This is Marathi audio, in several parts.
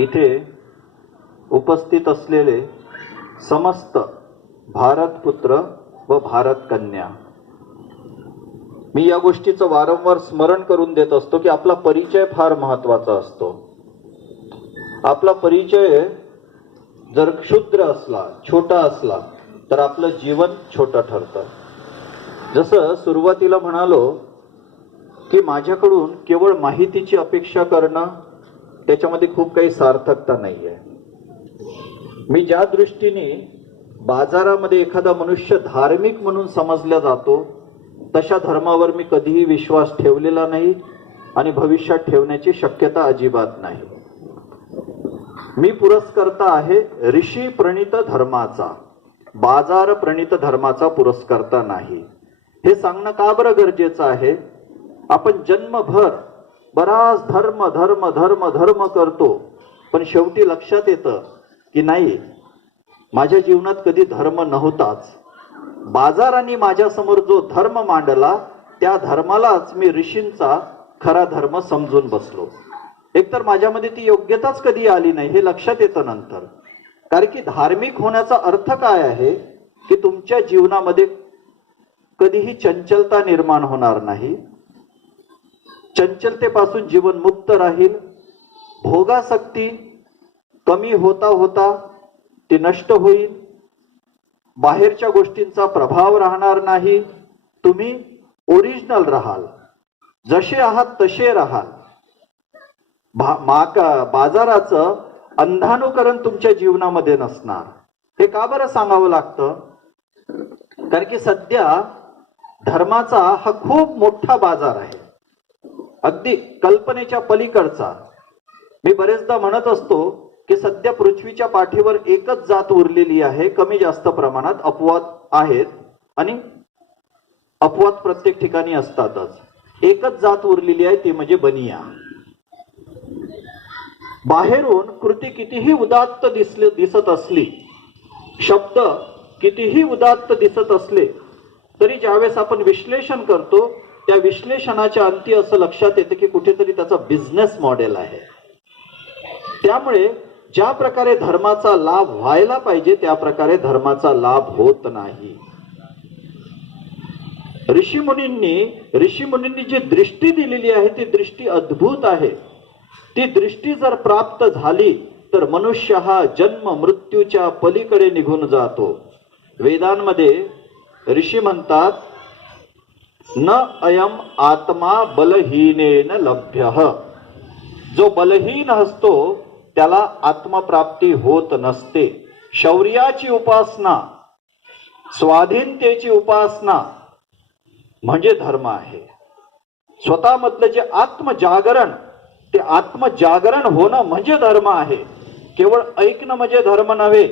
इथे उपस्थित असलेले समस्त भारतपुत्र व भारत कन्या, मी या गोष्टीचं वारंवार स्मरण करून देत असतो की आपला परिचय फार महत्वाचा असतो. आपला परिचय जर क्षुद्र असला, छोटा असला, तर आपलं जीवन छोटं ठरतं. जसं सुरुवातीला म्हणालो की माझ्याकडून केवळ माहितीची अपेक्षा करणं त्याच्यामध्ये खूप काही सार्थकता नाहीये. मी ज्या दृष्टीने बाजारामध्ये एखादा मनुष्य धार्मिक म्हणून समजला जातो तशा धर्मावर मी कधीही विश्वास ठेवलेला नाही आणि भविष्यात ठेवण्याची शक्यता अजिबात नाही. मी पुरस्कर्ता आहे ऋषी प्रणित धर्माचा, बाजार प्रणित धर्माचा पुरस्कर्ता नाही. हे सांगणं का बरं गरजेचं आहे? आपण जन्मभर बराच धर्म धर्म धर्म धर्म करतो, पण शेवटी लक्षात येतं की नाही, माझ्या जीवनात कधी धर्म नव्हताच. बाजाराने माझ्यासमोर जो धर्म मांडला त्या धर्मालाच मी ऋषींचा खरा धर्म समजून बसलो. एकतर माझ्यामध्ये ती योग्यताच कधी आली नाही, हे लक्षात येतं नंतर. कारण की धार्मिक होण्याचा अर्थ काय आहे की तुमच्या जीवनामध्ये कधीही चंचलता निर्माण होणार नाही, चंचलतेपासून जीवन मुक्त राहील, भोगासक्ती कमी होता होता ती नष्ट होईल, बाहेरच्या गोष्टींचा प्रभाव राहणार नाही, तुम्ही ओरिजिनल राहाल, जसे आहात तसे राहाल. बाजाराचं अंधानुकरण तुमच्या जीवनामध्ये नसणार. हे का बरं सांगावं लागतं? कारण की सध्या धर्माचा हा खूप मोठा बाजार आहे, अगदी कल्पनेच्या पलीकडचा. मी बरेचदा म्हणत असतो की सध्या पृथ्वीच्या पाठीवर एकच जात उरलेली आहे, कमी जास्त प्रमाणात. अपवाद आहेत आणि अपवाद प्रत्येक ठिकाणी असतातच. एकच जात उरलेली आहे, ती म्हणजे बनिया. बाहेरून कृती कितीही उदात्त दिसत असली, शब्द कितीही उदात्त दिसत असले, तरी ज्यावेळेस आपण विश्लेषण करतो त्या विश्लेषणाच्या अंती असं लक्षात येतं की कुठेतरी त्याचा बिझनेस मॉडेल आहे. त्यामुळे ज्या प्रकारे धर्माचा लाभ व्हायला पाहिजे त्या प्रकारे धर्माचा लाभ होत नाही. ऋषीमुनींनी जी दृष्टी दिलेली आहे ती दृष्टी अद्भुत आहे. ती दृष्टी जर प्राप्त झाली तर मनुष्य हा जन्म मृत्यूच्या पलीकडे निघून जातो. वेदांमध्ये ऋषी म्हणतात, न अयम आत्मा बलहीनेन लभ्यः. जो बलहीन असतो त्याला आत्मप्राप्ती होत नसते. शौर्याची उपासना, स्वाधीनतेची उपासना म्हणजे धर्म आहे. स्वतःमधलं जे आत्मजागरण, ते आत्मजागरण होणं म्हणजे धर्म आहे. केवळ ऐकणं म्हणजे धर्म नव्हे,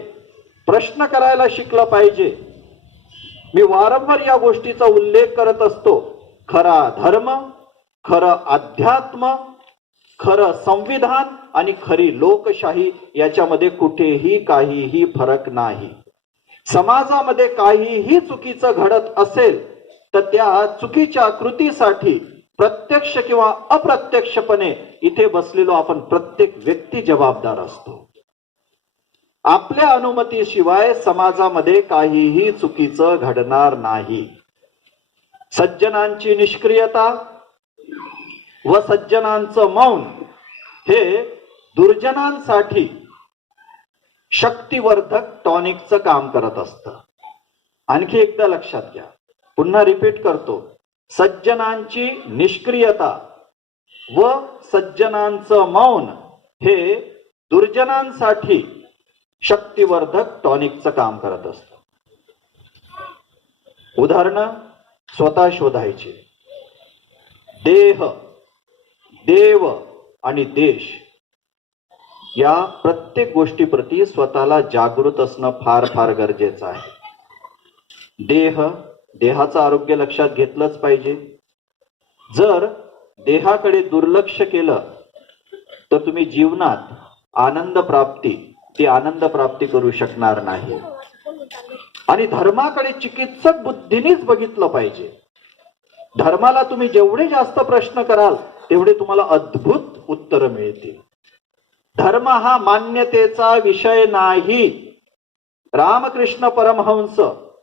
प्रश्न करायला शिकलं पाहिजे. मी वारंवार या गोष्टीचा उल्लेख करत असतो. खरा धर्म, खरं अध्यात्म, खरं संविधान आणि खरी लोकशाही याच्यामध्ये कुठेही काहीही फरक नाही. समाजामध्ये काहीही चुकीचं घडत असेल तर त्या चुकीच्या कृतीसाठी प्रत्यक्ष किंवा अप्रत्यक्षपणे इथे बसलेलो आपण प्रत्येक व्यक्ती जबाबदार असतो. आपल्या अनुमतीशिवाय समाजामध्ये काहीही चुकीचं घडणार नाही. सज्जनांची निष्क्रियता व सज्जनांचं मौन हे दुर्जनांसाठी शक्तिवर्धक टॉनिकचं काम करत असतं. आणखी एकदा लक्षात घ्या, पुन्हा रिपीट करतो. सज्जनांची निष्क्रियता व सज्जनांचं मौन हे दुर्जनांसाठी शक्तिवर्धक टॉनिकचं काम करत असतं. उदाहरणं स्वतः शोधायची. देह, देव आणि देश या प्रत्येक गोष्टीप्रती स्वतःला जागृत असणं फार फार गरजेचं आहे. देहाचं आरोग्य लक्षात घेतलंच पाहिजे. जर देहाकडे दुर्लक्ष केलं तर तुम्ही जीवनात आनंद प्राप्ती करू शकणार नाही. आणि धर्माकडे चिकित्सक बुद्धीनेच बघितलं पाहिजे. धर्माला तुम्ही जेवढे जास्त प्रश्न कराल तेवढे तुम्हाला अद्भुत उत्तर मिळतील. धर्म हा मान्यतेचा विषय नाही. रामकृष्ण परमहंस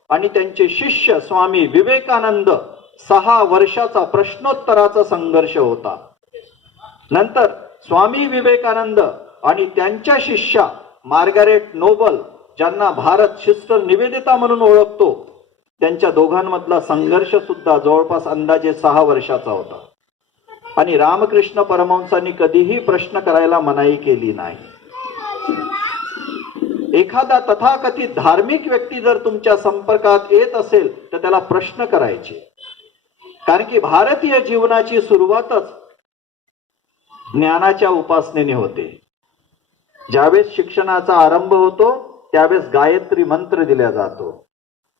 आणि त्यांचे शिष्य स्वामी विवेकानंद 6 वर्षाचा प्रश्नोत्तराचा संघर्ष होता. नंतर स्वामी विवेकानंद आणि त्यांच्या शिष्या मार्गारेट नोबल, ज्यांना भारत सिस्टर निवेदिता म्हणून ओळखतो, त्यांच्या दोघांमधला संघर्ष सुद्धा जवळपास अंदाजे 6 वर्षाचा होता. आणि रामकृष्ण परमहंसांनी कधीही प्रश्न करायला मनाई केली नाही. एखादा तथाकथित धार्मिक व्यक्ती जर तुमच्या संपर्कात येत असेल तर त्याला प्रश्न करायचे. कारण की भारतीय जीवनाची सुरुवातच ज्ञानाच्या उपासनेने होते. ज्यावेळेस शिक्षणाचा आरंभ होतो त्यावेळेस गायत्री मंत्र दिला जातो.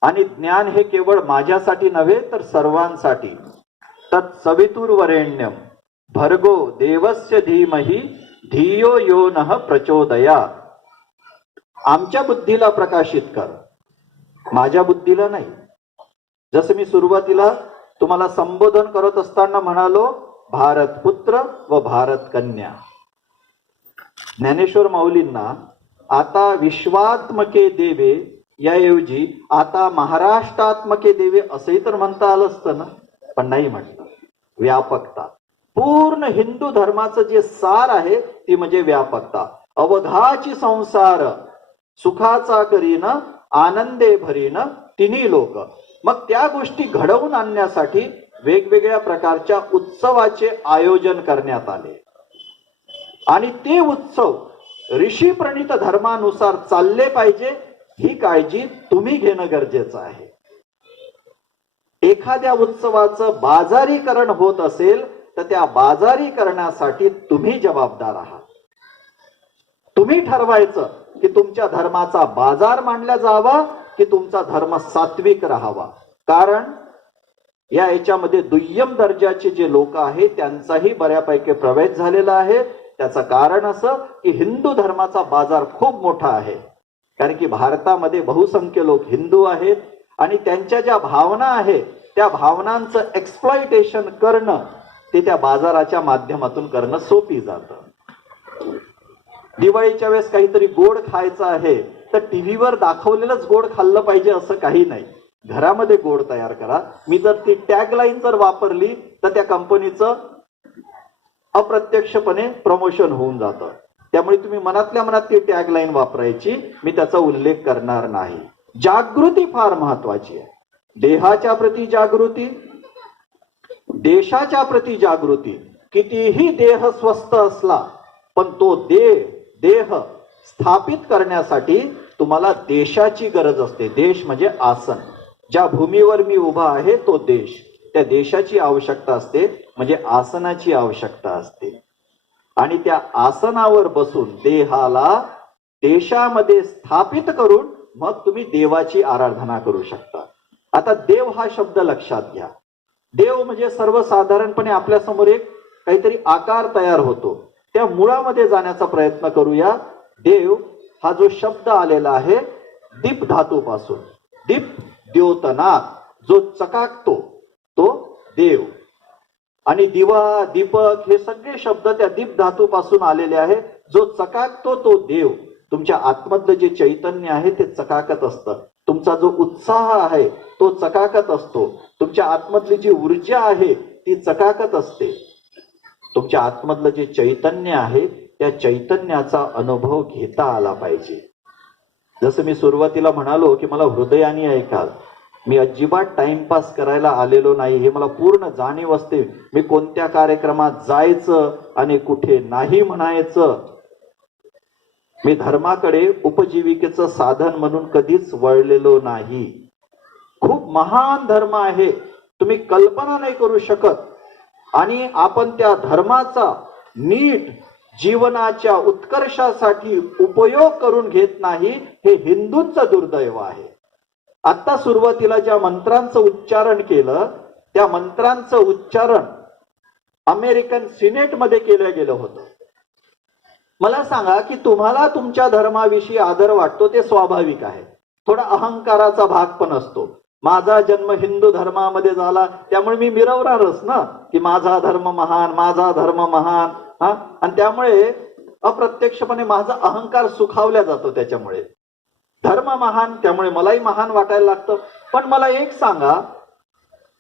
आणि ज्ञान हे केवळ माझ्यासाठी नव्हे तर सर्वांसाठी. तत्सवितुर्वरेण्यम भर्गो देवस्य धीमहि धियो यो नः प्रचोदयात्. आमच्या बुद्धीला प्रकाशित कर, माझ्या बुद्धीला नाही. जसं मी सुरुवातीला तुम्हाला संबोधन करत असताना म्हणालो, भारत पुत्र व भारत कन्या. ज्ञानेश्वर माऊलींना आता विश्वात्मके देवे याऐवजी आता महाराष्ट्रात्मके देवे असंही तर म्हणता आलं असतं ना, पण नाही म्हटलं. व्यापकता, पूर्ण हिंदू धर्माचं जे सार आहे ती म्हणजे व्यापकता. अवघाची संसार सुखाचा करीन आनंदे भरीन तिन्ही लोक. मग त्या गोष्टी घडवून आणण्यासाठी वेगवेगळ्या प्रकारच्या उत्सवाचे आयोजन करण्यात आले. आणि ते उत्सव ऋषी प्रणित धर्मानुसार चालले पाहिजे ही काळजी तुम्ही घेणं गरजेचं आहे. एखाद्या उत्सवाचं बाजारीकरण होत असेल तर त्या बाजारीकरणासाठी तुम्ही जबाबदार आहात. तुम्ही ठरवायचं की तुमच्या धर्माचा बाजार मांडला जावा की तुमचा धर्म सात्विक राहावा. कारण याच्यामध्ये दुय्यम दर्जाचे जे लोक आहेत त्यांचाही बऱ्यापैकी प्रवेश झालेला आहे. त्याचं कारण असं की हिंदू धर्माचा बाजार खूप मोठा आहे. कारण की भारतामध्ये बहुसंख्य लोक हिंदू आहेत आणि त्यांच्या ज्या भावना आहेत त्या भावनांचं एक्सप्लॉइटेशन करणं ते त्या बाजाराच्या माध्यमातून करणं सोपी जातं. दिवाळीच्या वेळेस काहीतरी गोड खायचं आहे तर टीव्हीवर दाखवलेलंच गोड खाल्लं पाहिजे असं काही नाही. घरामध्ये गोड तयार करा. मी जर ती टॅगलाईन जर वापरली तर त्या कंपनीचं अप्रत्यक्षपणे प्रमोशन होऊन जातं. त्यामुळे तुम्ही मनातल्या मनात ती टॅगलाईन वापरायची. मी त्याचा उल्लेख करणार नाही. जागृती फार महत्वाची आहे. देहाच्या प्रती जागृती, देशाच्या प्रती जागृती. कितीही देह स्वस्थ असला पण तो देह स्थापित करण्यासाठी तुम्हाला देशाची गरज असते. देश म्हणजे आसन. ज्या भूमीवर मी उभा आहे तो देश, त्या देशाची आवश्यकता असते, म्हणजे आसनाची आवश्यकता असते. आणि त्या आसनावर बसून देहाला देशामध्ये स्थापित करून मग तुम्ही देवाची आराधना करू शकता. आता देव हा शब्द लक्षात घ्या. देव म्हणजे सर्वसाधारणपणे आपल्या समोर एक काहीतरी आकार तयार होतो. त्या मुळामध्ये जाण्याचा प्रयत्न करूया. देव हा जो शब्द आलेला आहे दीप धातूपासून, दीप द्योतनात, जो चकाकतो तो देव. आणि दिवा, दीपक हे सगळे शब्द त्या दीप धातूपासून आलेले आहे. जो चकाकतो तो देव. तुमच्या आतमधलं जे चैतन्य आहे ते चकाकत असतं. तुमचा जो उत्साह आहे तो चकाकत असतो. तुमच्या आतमधली जी ऊर्जा आहे ती चकाकत असते. तुमच्या आतमधलं जे चैतन्य आहे त्या चैतन्याचा अनुभव घेता आला पाहिजे. जसं मी सुरुवातीला म्हणालो की मला हृदयाने ऐकाल. मी अजिबात टाइमपास करायला आलेलो नाही हे मला पूर्ण जाणीव असते. मी कोणत्या कार्यक्रमात जायचं आणि कुठे नाही म्हणायचं. मी धर्माकडे उपजीविकेचं साधन म्हणून कधीच वळलेलो नाही. खूप महान धर्म आहे, तुम्ही कल्पना नाही करू शकत. आणि आपण त्या धर्माचा नीट जीवनाच्या उत्कर्षासाठी उपयोग करून घेत नाही, हे हिंदूंचं दुर्दैव आहे. आता सुरुवातीला ज्या मंत्रांचं उच्चारण केलं त्या मंत्रांचं उच्चारण अमेरिकन सिनेटमध्ये केलं गेलं होतं. मला सांगा की तुम्हाला तुमच्या धर्माविषयी आदर वाटतो ते स्वाभाविक आहे. थोडा अहंकाराचा भाग पण असतो. माझा जन्म हिंदू धर्मामध्ये झाला त्यामुळे मी मिरवणारच ना की माझा धर्म महान, माझा धर्म महान. आणि त्यामुळे अप्रत्यक्षपणे माझा अहंकार सुखावला जातो. त्याच्यामुळे धर्म महान, त्यामुळे मलाही महान वाटायला लागतं. पण मला एक सांगा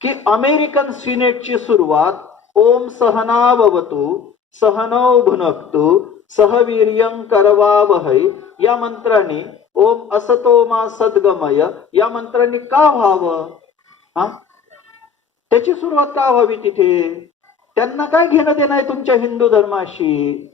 की अमेरिकन सिनेटची सुरुवात ओम सहनाववतु सहनौ भुनक्तु सहवीर्यं करवावहै या मंत्राने, ओम असतो मा सद्गमय या मंत्राने का व्हावं? त्याची सुरुवात का व्हावी तिथे? त्यांना काय घेणं देणं आहे तुमच्या हिंदू धर्माशी?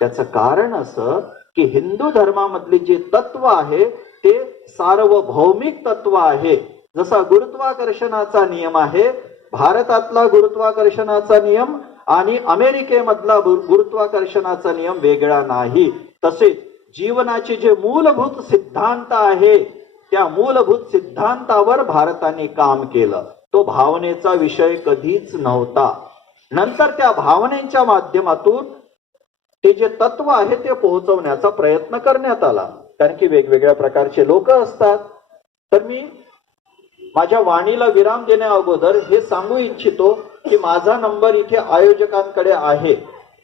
त्याचं कारण असं की हिंदू धर्मामधले जे तत्व आहे ते सार्वभौमिक तत्व आहे. जसा गुरुत्वाकर्षणाचा नियम आहे, भारतातला गुरुत्वाकर्षणाचा नियम आणि अमेरिकेमधला गुरुत्वाकर्षणाचा नियम वेगळा नाही. तसेच जीवनाचे जे मूलभूत सिद्धांत आहे त्या मूलभूत सिद्धांतावर भारताने काम केलं. तो भावनेचा विषय कधीच नव्हता. नंतर त्या भावनेच्या माध्यमातून ते जे तत्व आहे ते पोहोचवण्याचा प्रयत्न करण्यात आला. कारण की वेगवेगळ्या प्रकारचे लोक असतात. तर मी माझ्या वाणीला विराम देण्या अगोदर हे सांगू इच्छितो की माझा नंबर इथे आयोजकांकडे आहे.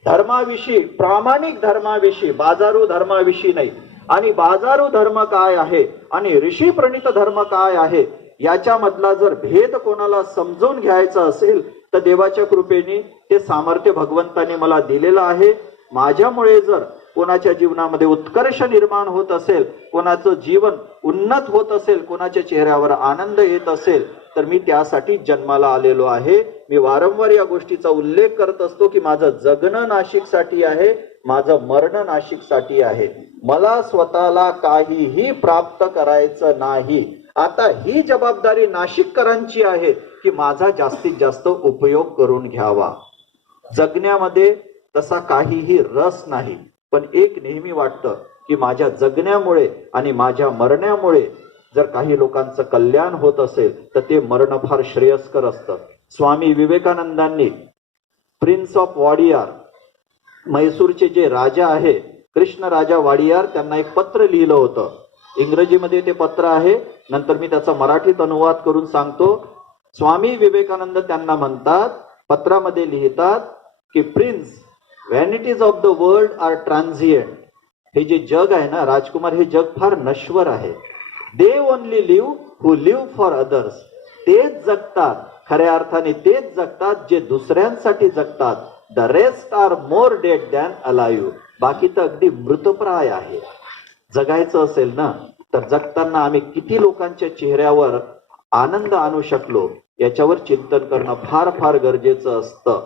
धर्माविषयी, प्रामाणिक धर्माविषयी, बाजारू धर्माविषयी नाही. आणि बाजारू धर्म काय आहे आणि ऋषी प्रणित धर्म काय आहे याच्यामधला जर भेद कोणाला समजून घ्यायचा असेल तर देवाच्या कृपेने ते सामर्थ्य भगवंताने मला दिलेलं आहे. माझ्यामुळे जर कोणाच्या जीवनामध्ये उत्कर्ष निर्माण होत असेल, कोणाचं जीवन उन्नत होत असेल, कोणाच्या चेहऱ्यावर आनंद येत असेल तर मी त्यासाठी जन्माला आलेलो आहे. मी वारंवार या गोष्टीचा उल्लेख करत असतो की माझं जगणं नाशिकसाठी आहे, माझं मरण नाशिकसाठी आहे. मला स्वतःला काहीही प्राप्त करायचं नाही. आता ही जबाबदारी नाशिककरांची आहे की माझा जास्तीत जास्त उपयोग करून घ्यावा. जगण्यामध्ये तसा काहीही रस नाही, पण एक नेहमी वाटतं की माझ्या जगण्यामुळे आणि माझ्या मरण्यामुळे जर काही लोकांचं कल्याण होत असेल तर ते मरण फार श्रेयस्कर असतं. स्वामी विवेकानंदांनी प्रिन्स ऑफ वाडियार, म्हैसूरचे जे राजा आहे कृष्ण राजा वाडियार, त्यांना एक पत्र लिहिलं होतं. इंग्रजीमध्ये ते पत्र आहे, नंतर मी त्याचा मराठीत अनुवाद करून सांगतो. स्वामी विवेकानंद त्यांना म्हणतात, पत्रामध्ये लिहितात की prince, vanities of the world are transient. हे जे जग आहे ना राजकुमार, हे जग फार नश्वर आहे. They only live who live for others. तेच जगतात, खऱ्या अर्थाने तेच जगतात जे दुसऱ्यांसाठी जगतात. The rest are more dead than alive. बाकी तर अगदी मृतप्राय आहे. जगायचं असेल ना तर जगताना आम्ही किती लोकांच्या चेहऱ्यावर आनंद आणू शकलो याच्यावर चिंतन करणं फार फार गरजेचं असतं.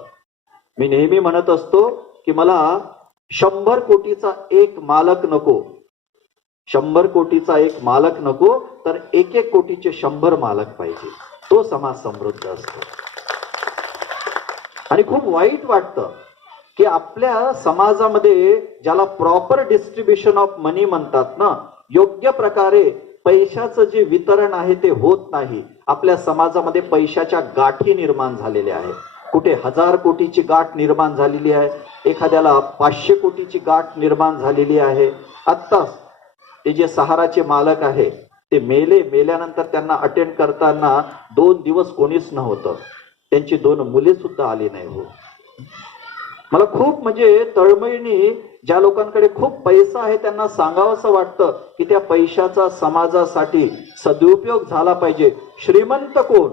मी नेहमी म्हणत असतो की मला 100 कोटीचा एक मालक नको, 100 कोटीचा एक मालक नको, तर 1-1 कोटीचे 100 मालक पाहिजे. तो समाज समृद्ध असतो. आणि खूप वाईट वाटतं की आपल्या समाजामध्ये ज्याला प्रॉपर डिस्ट्रीब्युशन ऑफ मनी म्हणतात ना, योग्य प्रकारे पैशाचं जे वितरण आहे ते होत नाही. आपल्या समाजामध्ये पैशाच्या गाठी निर्माण झालेल्या आहेत. कुठे 1000 कोटीची गाठ निर्माण झालेली आहे, एखाद्याला 500 कोटीची गाठ निर्माण झालेली आहे. आत्ताच ते जे सहाराचे मालक आहे ते मेल्यानंतर त्यांना अटेंड करताना 2 दिवस कोणीच नव्हतं. त्यांची 2 मुले सुद्धा आली नाही. हो, मला खूप म्हणजे तळमळीने ज्या लोकांकडे खूप पैसा आहे त्यांना सांगावंसं वाटतं की त्या पैशाचा समाजासाठी सदुपयोग झाला पाहिजे. श्रीमंत कोण?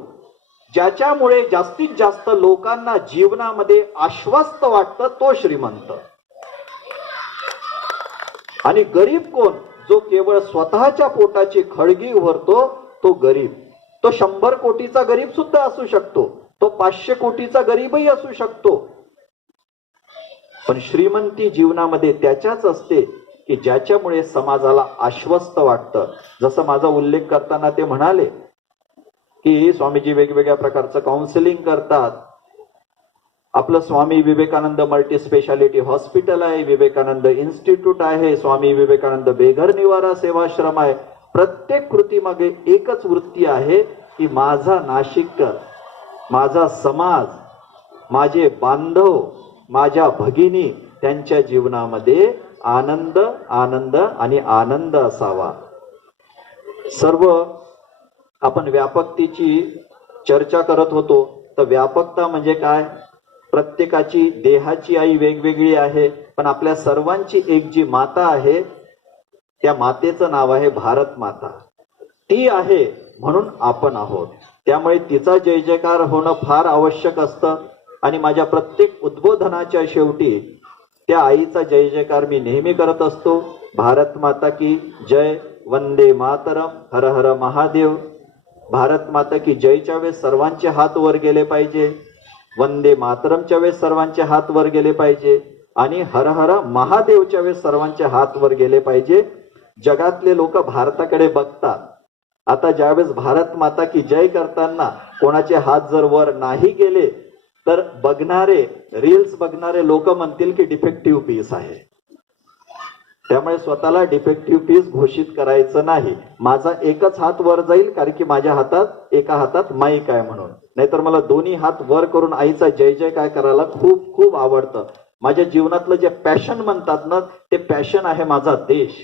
ज्याच्यामुळे जास्तीत जास्त लोकांना जीवनामध्ये आश्वस्त वाटतं तो श्रीमंत. आणि गरीब कोण? जो केवळ स्वतःच्या पोटाची खळगी उभारतो तो गरीब. तो 100 कोटीचा गरीब सुद्धा असू शकतो, तो 500 कोटीचा गरीबही असू शकतो. पण श्रीमंती जीवनामध्ये त्याच्याच असते की ज्याच्यामुळे समाजाला आश्वस्त वाटतं. जसं माझा उल्लेख करताना ते म्हणाले की स्वामीजी वेगवेगळ्या प्रकारचं काउन्सिलिंग करतात. आपलं Swami Vivekananda multi speciality hospital आहे, विवेकानंद इन्स्टिट्यूट आहे, स्वामी विवेकानंद बेघर निवारा सेवाश्रम आहे. प्रत्येक कृतीमागे एकच वृत्ती आहे की माझा नाशिककर, माझा समाज, माझे बांधव, माझ्या भगिनी त्यांच्या जीवनामध्ये आनंद आनंद आणि आनंद असावा. सर्व आपण व्यापकतेची चर्चा करत होतो. तर व्यापकता म्हणजे काय? प्रत्येकाची देहाची आई वेगवेगळी आहे, पण आपल्या सर्वांची एक जी माता आहे त्या मातेचं नाव आहे भारत माता. ती आहे म्हणून आपण आहोत. त्यामुळे तिचा जय जयकार होणं फार आवश्यक असतं. आणि माझ्या प्रत्येक उद्बोधनाच्या शेवटी त्या आईचा जय जयकार मी नेहमी करत असतो. भारत माता की जय, वंदे मातरम, हर हर महादेव. भारत माता की जयच्या वेळेस सर्वांचे हात वर गेले पाहिजे, वंदे मातरमच्या वेळेस सर्वांचे हात वर गेले पाहिजे, आणि हर हर महादेवच्या वेळेस सर्वांचे हात वर गेले पाहिजे. जगातले लोक भारताकडे बघतात. आता ज्यावेळेस भारत माता की जय करताना कोणाचे हात जर वर नाही गेले तर बघणारे, रील्स बघणारे लोक म्हणतील की डिफेक्टिव्ह पीस आहे. त्यामुळे स्वतःला डिफेक्टिव्ह पीस घोषित करायचं नाही. माझा एकच हात वर जाईल कारण की माझ्या हातात एका हातात माईक आहे म्हणून. नाहीतर मला दोन्ही हात वर करून आईचा जय जय काय करायला खूप खूप आवडतं. माझ्या जीवनातलं जे पॅशन म्हणतात ना, ते पॅशन आहे माझा देश.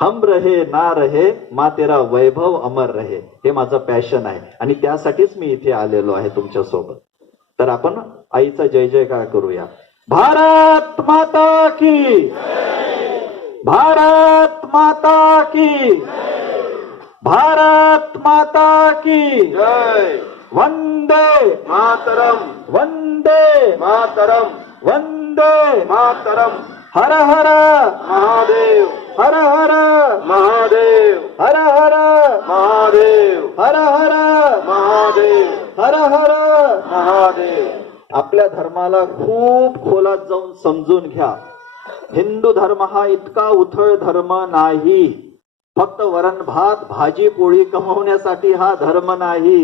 हम रहे ना रहे मा तेरा वैभव अमर रहे, हे माझं पॅशन आहे. आणि त्यासाठीच मी इथे आलेलो आहे तुमच्या सोबत. तर आपण आईचा जय जयकार करूया. भारत माता की, भारत माता की, भारत माता की जय. वंदे मातरम, वंदे मातरम, वंदे मातरम. हर हर महादेव, हर हर महादेव, हर हर महादेव, हर हर महादेव, हर हर. महादेव. आपल्या धर्माला खूप खोलात जाऊन समजून घ्या. हिंदू धर्म हा इतका उथळ धर्म नाही. फक्त वरण भात भाजी पोळी कमवण्यासाठी हा धर्म नाही.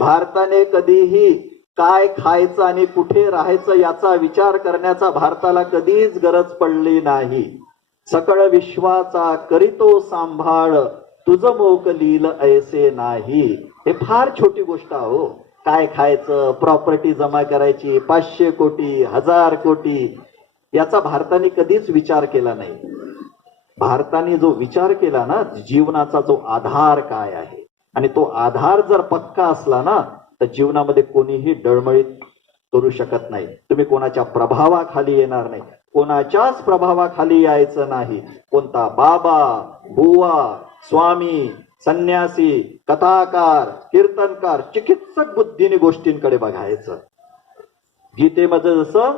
भारताने कधीही काय खायचं आणि कुठे राहायचं याचा विचार करण्याचा भारताला कधीच गरज पडली नाही. सकळ विश्वाचा करीतो सांभाळ, तुझ मोकलील ऐसे नाही. हे फार छोटी गोष्ट आहे हो. काय खायचं, प्रॉपर्टी जमा करायची, 500 कोटी 1000 कोटी, याचा भारताने कधीच विचार केला नाही. भारताने जो विचार केला ना, जीवनाचा जो आधार काय आहे, आणि तो आधार जर पक्का असला ना तर जीवनामध्ये कोणीही डळमळीत करू शकत नाही. तुम्ही कोणाच्या प्रभावाखाली येणार नाही, कोणाच्याच प्रभावाखाली यायचं नाही. कोणता बाबा, बुवा, स्वामी, संन्यासी, कथाकार, कीर्तनकार, चिकित्सक बुद्धीने गोष्टींकडे बघायचं. गीतेमध्ये जसं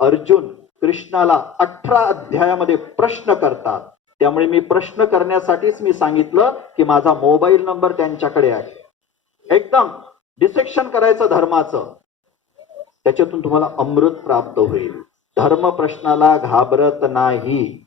अर्जुन कृष्णाला 18 अध्यायामध्ये प्रश्न करतात, त्यामुळे मी प्रश्न करण्यासाठीच मी सांगितलं की माझा मोबाईल नंबर त्यांच्याकडे आहे. एकदम डिसेक्शन करायचं धर्माचं, त्याच्यातून तुम्हाला अमृत प्राप्त होईल. धर्म प्रश्नाला घाबरत नाही.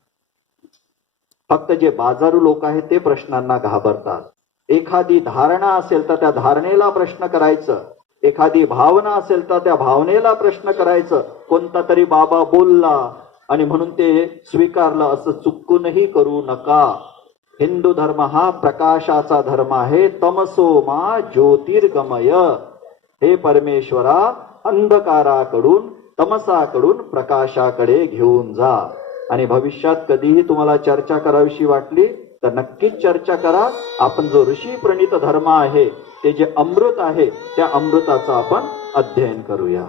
फक्त जे बाजारू लोक आहेत ते प्रश्नांना घाबरतात. एखादी धारणा असेल तर त्या धारणेला प्रश्न करायचं, एखादी भावना असेल तर त्या भावनेला प्रश्न करायचं. कोणता तरी बाबा बोलला आणि म्हणून ते स्वीकारलं असं चुकूनही करू नका. हिंदू धर्म हा प्रकाशाचा धर्म आहे. तमसो मा ज्योतिर्गमय. हे परमेश्वरा, अंधकाराकडून तमसाकडून प्रकाशाकडे घेऊन जा. आणि भविष्यात कधीही तुम्हाला चर्चा करावीशी वाटली तर नक्कीच चर्चा करा. आपण जो ऋषी प्रणीत धर्म आहे, ते जे अमृत आहे, त्या अमृताचं आपण अध्ययन करूया.